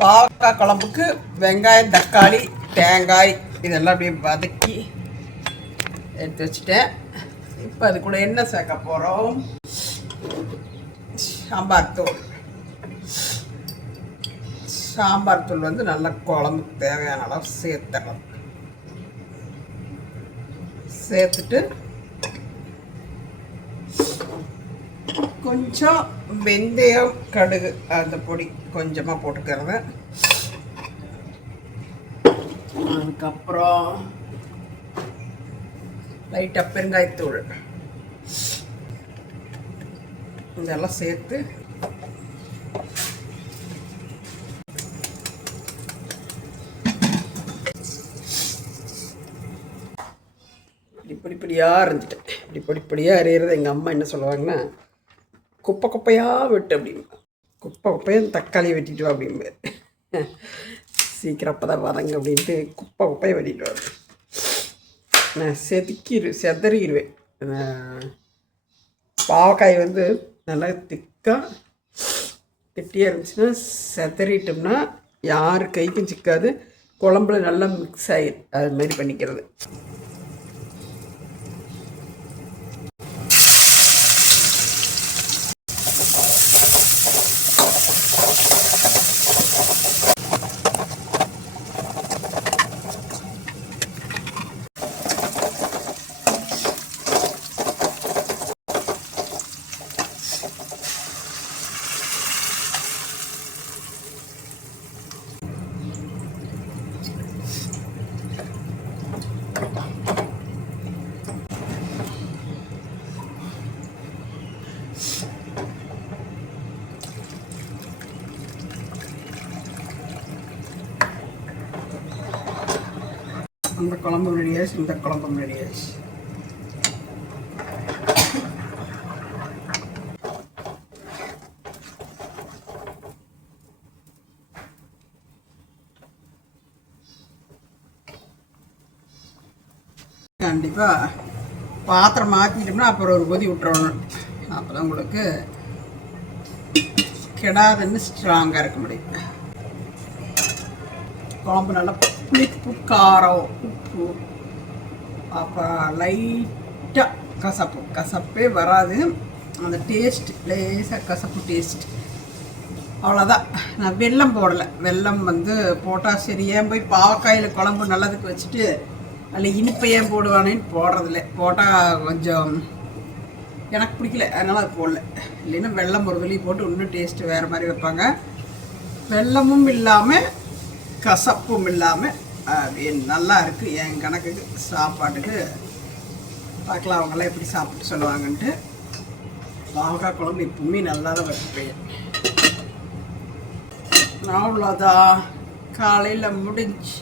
பாவக்காய் குழம்புக்கு வெங்காயம், தக்காளி, தேங்காய் இதெல்லாம் அப்படியே வதக்கி எடுத்து வச்சுட்டேன். இப்போ அது கூட என்ன சேர்க்க போகிறோம்? சாம்பார் தூள். சாம்பார் தூள் வந்து நல்லா குழம்புக்கு தேவையான அளவு சேர்த்துடலாம். சேர்த்துட்டு கொஞ்சம் வெந்தயம், கடுகு அந்த பொடி கொஞ்சமாக போட்டுக்கிறது. அதுக்கப்புறம் லைட்டாக பெருங்காயத்தூள் இதெல்லாம் சேர்த்து இப்படிப்படியாக இருந்துட்டேன். இப்படிப்படியாக அறியறது எங்கள் அம்மா என்ன சொல்லுவாங்கன்னா, குப்பை குப்பையாக வெட்டு அப்படிம்பா. குப்பை குப்பையாக தக்காளியை வெட்டிட்டு வா அப்படிம்பு. சீக்கிரம் அப்போ தான் வதங்க அப்படின்ட்டு குப்பை குப்பையை வெட்டிட்டு வா. நான் செதறிடுவேன். பாவக்காய் வந்து நல்லா திக்காக கெட்டியாக இருந்துச்சுன்னா செதறிட்டோம்னா யார் கைக்கும் சிக்காது, குழம்புல நல்லா மிக்ஸ் ஆகிடும். அது மாதிரி பண்ணிக்கிறது. அந்த குழம்பு ரெடியாச்சு, இந்த குழம்பு ரெடியாச்சு. கண்டிப்பாக பாத்திரம் மாற்றிட்டோம்னா அப்புறம் ஒரு கொதி விட்டுறணும். அப்போ தான் உங்களுக்கு கெடாதுன்னு ஸ்ட்ராங்காக இருக்க முடியும். குழம்பு நல்லா புளிப்பு, காரம், உப்பு, அப்புறம் லைட்டாக கசப்பே வராது. அந்த டேஸ்ட் லேசாக கசப்பு டேஸ்ட், அவ்வளோதான். நான் வெல்லம் போடலை. வெல்லம் வந்து போட்டால் சரி, ஏன் போய் பாவக்காயில் குழம்பு நல்லதுக்கு வச்சுட்டு அதில் இனிப்பை ஏன் போடுவானேன்னு போடுறதில்ல. போட்டால் கொஞ்சம் எனக்கு பிடிக்கல, அதனால் அது போடல. இல்லைன்னா வெல்லம் ஒரு வெளியே போட்டு இன்னும் டேஸ்ட்டு வேறு மாதிரி வைப்பாங்க. வெல்லமும் இல்லாமல் கசப்பும் இல்லாமல் நல்லா இருக்குது. என் கணக்குக்கு சாப்பாட்டுக்கு பார்க்கலாம் அவங்களாம் எப்படி சாப்பிட்டு சொல்லுவாங்கன்ட்டு. பாவக்காய் குழம்பு எப்பவுமே நல்லா தான் வைப்பேன். அவ்வளோதான், காலையில் முடிஞ்சு.